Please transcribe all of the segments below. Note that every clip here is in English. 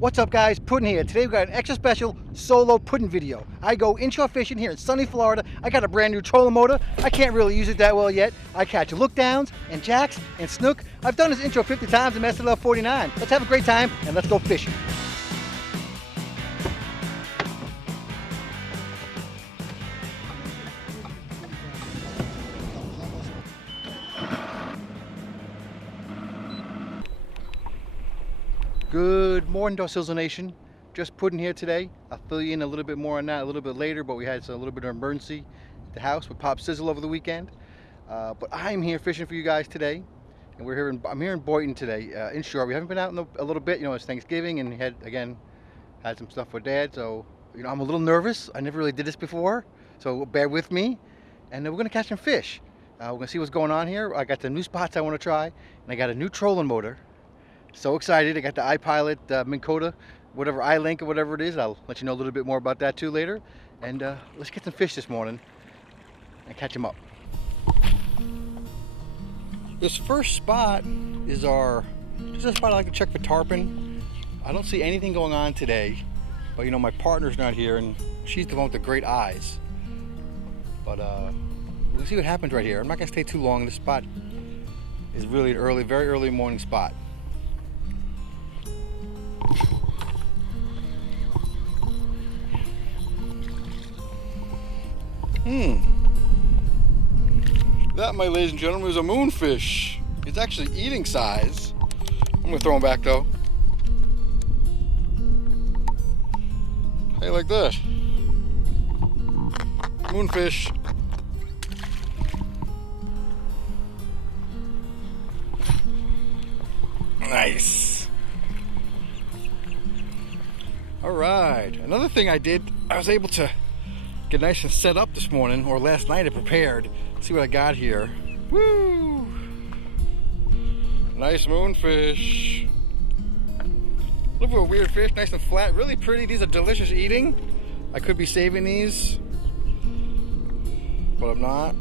What's up guys, Puddin here. Today we've got an extra special solo Puddin video. I go inshore fishing here in sunny Florida. I got a brand new trolling motor. I can't really use it that well yet. I catch look downs and jacks and snook. I've done this intro 50 times and messed it up 49. Let's have a great time and let's go fishing. Good morning, Darcizzle Nation. Just Puddin here today. I'll fill you in a little bit more on that a little bit later, but we had a little bit of emergency at the house with Pop Sizzle over the weekend. But I'm here fishing for you guys today, and I'm here in Boynton today, inshore. We haven't been out in a little bit, you know, it's Thanksgiving, and had some stuff with Dad, so you know I'm a little nervous. I never really did this before, so bear with me. And we're gonna catch some fish. We're gonna see what's going on here. I got some new spots I want to try, and I got a new trolling motor. So excited. I got the iPilot Minn Kota, whatever iLink or whatever it is. I'll let you know a little bit more about that too later. And let's get some fish this morning and catch them up. This first spot is just a spot I like to check for tarpon. I don't see anything going on today, but you know my partner's not here and she's the one with the great eyes. But we'll see what happens right here. I'm not gonna stay too long. This spot is really an very early morning spot. That, my ladies and gentlemen, is a moonfish. It's actually eating size. I'm gonna throw him back though. How you like that? Moonfish. Nice. All right. Another thing I did, I was able to get nice and set up this morning, or last night I prepared. See what I got here. Woo! Nice moonfish. Look for a weird fish, nice and flat, really pretty. These are delicious eating. I could be saving these, but I'm not.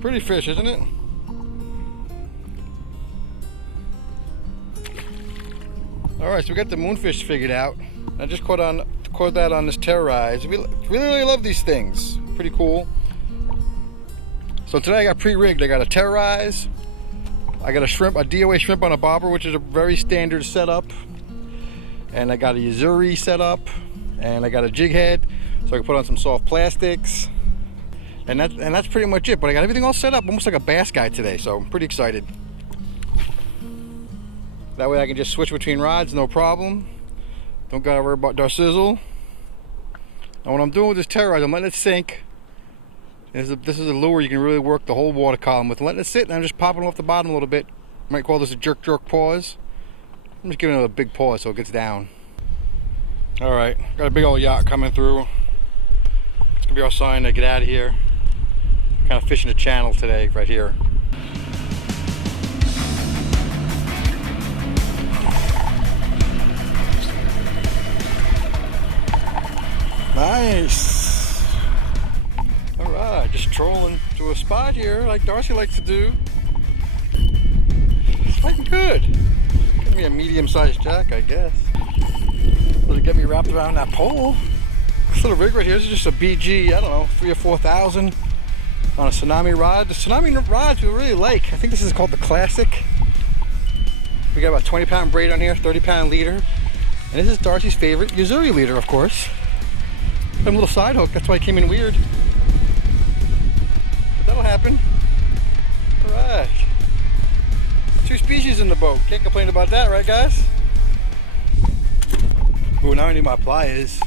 Pretty fish, isn't it? Alright, so we got the moonfish figured out. I just caught that on this terrorize. We really love these things. Pretty cool. So today I got pre-rigged. I got a terrorize. I got a DOA shrimp on a bobber, which is a very standard setup. And I got a Yuzuri setup. And I got a jig head, so I can put on some soft plastics. And that's pretty much it. But I got everything all set up, almost like a bass guy today. So I'm pretty excited. That way I can just switch between rods, no problem. Don't gotta worry about Darcizzle. And what I'm doing with this terrorize, I'm letting it sink. This is a lure you can really work the whole water column with. I'm letting it sit and I'm just popping it off the bottom a little bit. You might call this a jerk pause. I'm just giving it a big pause so it gets down. Alright, got a big old yacht coming through. It's gonna be our sign to get out of here. Kind of fishing the channel today, right here. Nice. All right, just trolling to a spot here like Darcy likes to do. It's looking good. Give me a medium-sized jack, I guess. It'll get me wrapped around that pole. This little rig right here, this is just a BG, I don't know, 3,000 or 4,000 on a tsunami rod. The tsunami rods we really like. I think this is called the Classic. We got about 20-pound braid on here, 30-pound leader. And this is Darcy's favorite Yuzuri leader, of course. A little side hook, that's why it came in weird. But that'll happen. Alright. 2 species in the boat. Can't complain about that, right guys? Ooh, now I need my pliers.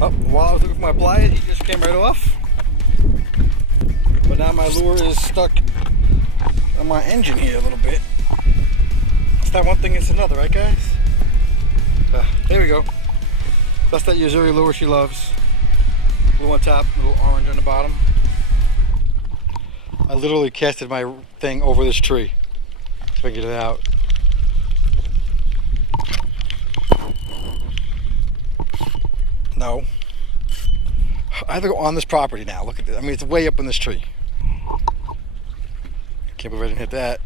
Oh, while I was looking for my pliers, he just came right off. But now my lure is stuck on my engine here a little bit. It's not one thing, it's another, right guys? There we go. That's that Yuzuri lure she loves. Blue on top, little orange on the bottom. I literally casted my thing over this tree. Figured it out. No. I have to go on this property now. Look at this. I mean, it's way up in this tree. Can't believe I didn't hit that.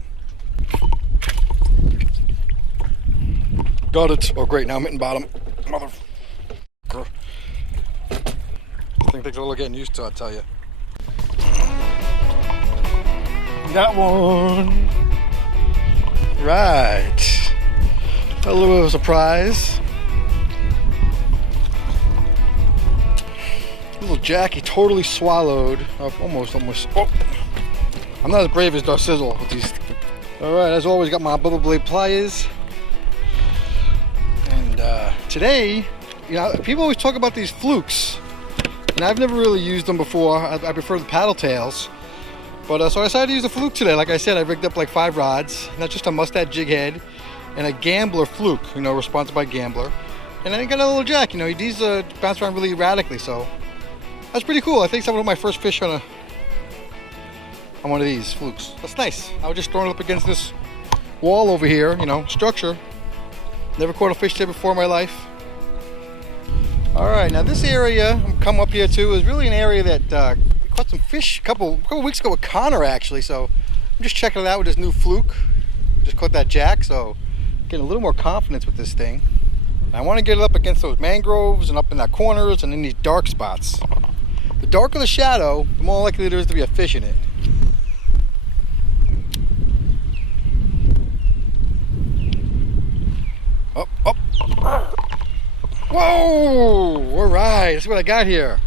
Got it. Oh, great. Now I'm hitting bottom. Motherfucker. This thing takes a little getting used to, I'll tell you. Got one. Right. A little bit of a surprise. Little Jackie totally swallowed. Almost. Oh. I'm not as brave as Darcizzle with these. Alright, as always, got my bubble blade pliers. And today, you know, people always talk about these flukes. And I've never really used them before. I prefer the paddle tails. But so I decided to use the fluke today. Like I said, I rigged up like 5 rods. Not just a mustad jig head and a Gambler fluke, you know, sponsored by Gambler. And then I got a little jack, you know, these bounce around really erratically, so that's pretty cool. I think some of my first fish on one of these flukes. That's nice. I was just throwing it up against this wall over here, you know, structure. Never caught a fish there before in my life. Alright, now this area, I'm come up here to, is really an area that we caught some fish a couple weeks ago with Connor actually, so I'm just checking it out with this new fluke. Just caught that jack, so getting a little more confidence with this thing. I want to get it up against those mangroves and up in that corners and in these dark spots. The darker the shadow, the more likely there is to be a fish in it. Up, up. Whoa! Alright, that's what I got here.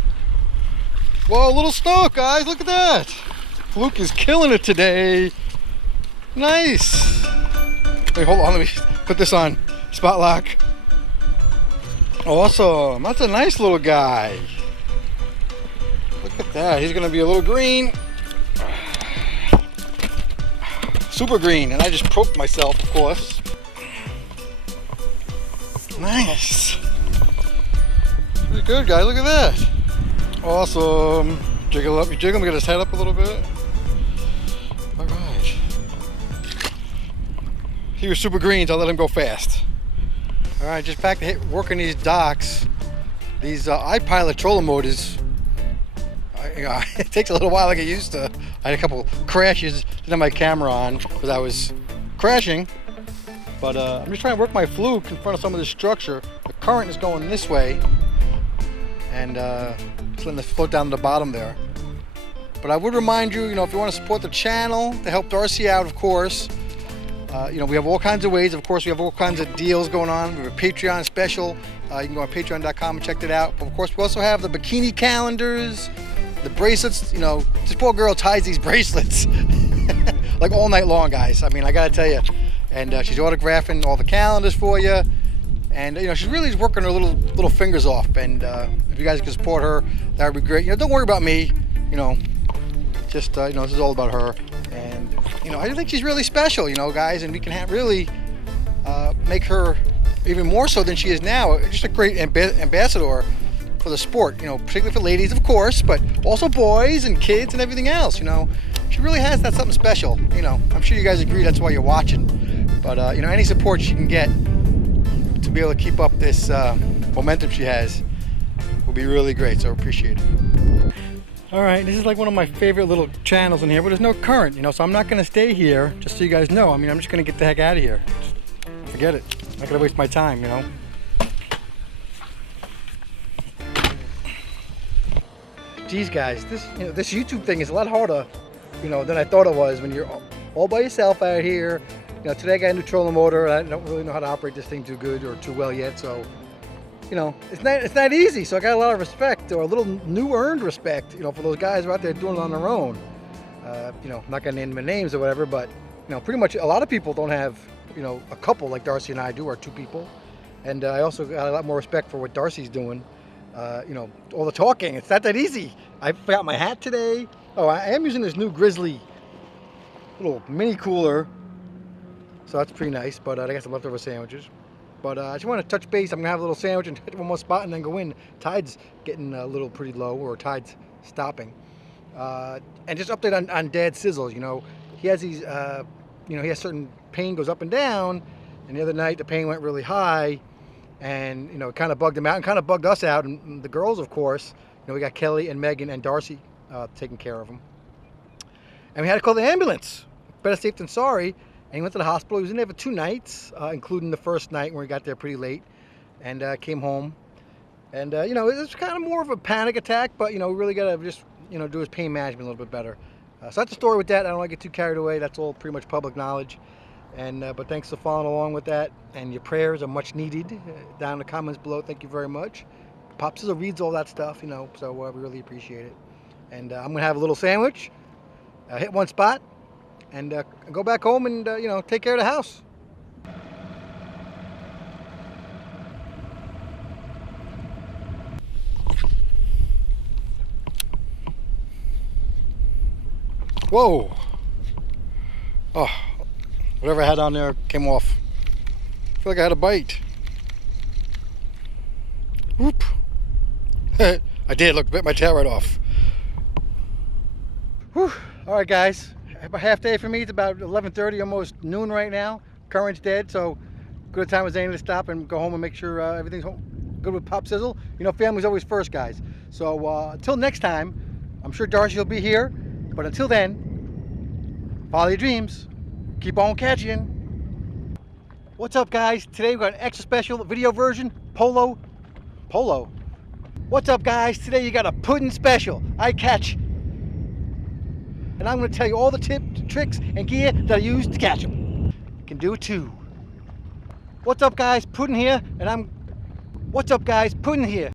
Whoa, a little snook, guys, look at that. Fluke is killing it today. Nice. Wait, hold on, let me put this on spot lock. Awesome, that's a nice little guy. Look at that, he's gonna be a little green. Super green, and I just poked myself, of course. Nice. Pretty good, guys, look at that. Awesome. Jiggle up, you jiggle him, get his head up a little bit. All right. He was super green, so I let him go fast. All right, just back to working these docks. These iPilot trolling motors. It takes a little while to get used to. I had a couple crashes, didn't have my camera on because I was crashing. But I'm just trying to work my fluke in front of some of this structure. The current is going this way, and just letting it float down to the bottom there. But I would remind you, you know, if you want to support the channel to help Darcy out, of course, you know, we have all kinds of ways. Of course, we have all kinds of deals going on. We have a Patreon special. You can go on patreon.com and check that out. But of course, we also have the bikini calendars, the bracelets. You know, this poor girl ties these bracelets like all night long, guys. I mean, I gotta tell you. And she's autographing all the calendars for you. And you know, she's really working her little fingers off. And if you guys can support her, that would be great. You know, don't worry about me. You know, just you know, this is all about her. And you know, I think she's really special. You know, guys, and we can really make her even more so than she is now. Just a great ambassador for the sport. You know, particularly for ladies, of course, but also boys and kids and everything else. You know, she really has that something special. You know, I'm sure you guys agree. That's why you're watching. But you know, any support she can get to be able to keep up this momentum she has will be really great. So I appreciate it. All right, this is like one of my favorite little channels in here, but there's no current, you know, so I'm not gonna stay here, just so you guys know. I mean, I'm just gonna get the heck out of here. Forget it. I'm not gonna waste my time, you know. Geez, guys, this YouTube thing is a lot harder, you know, than I thought it was when you're all by yourself out here. You know, today I got a new trolling motor. I don't really know how to operate this thing too good or too well yet, so you know, it's not easy. So I got a lot of respect, or a little new earned respect, you know, for those guys who are out there doing it on their own. You know, I'm not gonna name their names or whatever, but you know, pretty much a lot of people don't have, you know, a couple like Darcy and I do, or 2 people. And I also got a lot more respect for what Darcy's doing. You know, all the talking. It's not that easy. I forgot my hat today. Oh, I am using this new Grizzly little mini cooler. So that's pretty nice, but I got some leftover sandwiches. But I just want to touch base. I'm going to have a little sandwich and hit one more spot and then go in. Tide's getting a little pretty low, or tide's stopping. And just update on Darcizzle. You know, he has these, you know, he has certain pain goes up and down. And the other night the pain went really high. And, you know, it kind of bugged him out and kind of bugged us out. And the girls, of course, you know, we got Kelly and Megan and Darcy taking care of him. And we had to call the ambulance. Better safe than sorry. and he went to the hospital. He was in there for 2 nights, including the first night where he got there pretty late, and came home. And you know, it's kind of more of a panic attack, but you know, we really got to just, you know, do his pain management a little bit better. So that's the story with that. I don't want to get too carried away. That's all pretty much public knowledge. And but thanks for following along with that, and your prayers are much needed. Down in the comments below, thank you very much. Pop Sizzle reads all that stuff, you know, so we really appreciate it. And I'm gonna have a little sandwich, hit one spot, and go back home and you know, take care of the house. Whoa! Oh, whatever I had on there came off. I feel like I had a bite. Whoop! I did. Look, bit my tail right off. Whew. All right, guys. About half day for me. It's about 11:30, almost noon right now. Current's dead, so good time as any to stop and go home and make sure everything's good with Pop Sizzle. You know, family's always first, guys. So until next time, I'm sure Darcy will be here. But until then, follow your dreams. Keep on catching. What's up, guys? Today we've got an extra special video version. Polo. What's up, guys? Today you got a pudding special. I catch. And I'm going to tell you all the tips, tricks, and gear that I use to catch them. You can do it too. What's up, guys? Pudding here, and What's up, guys? Pudding here.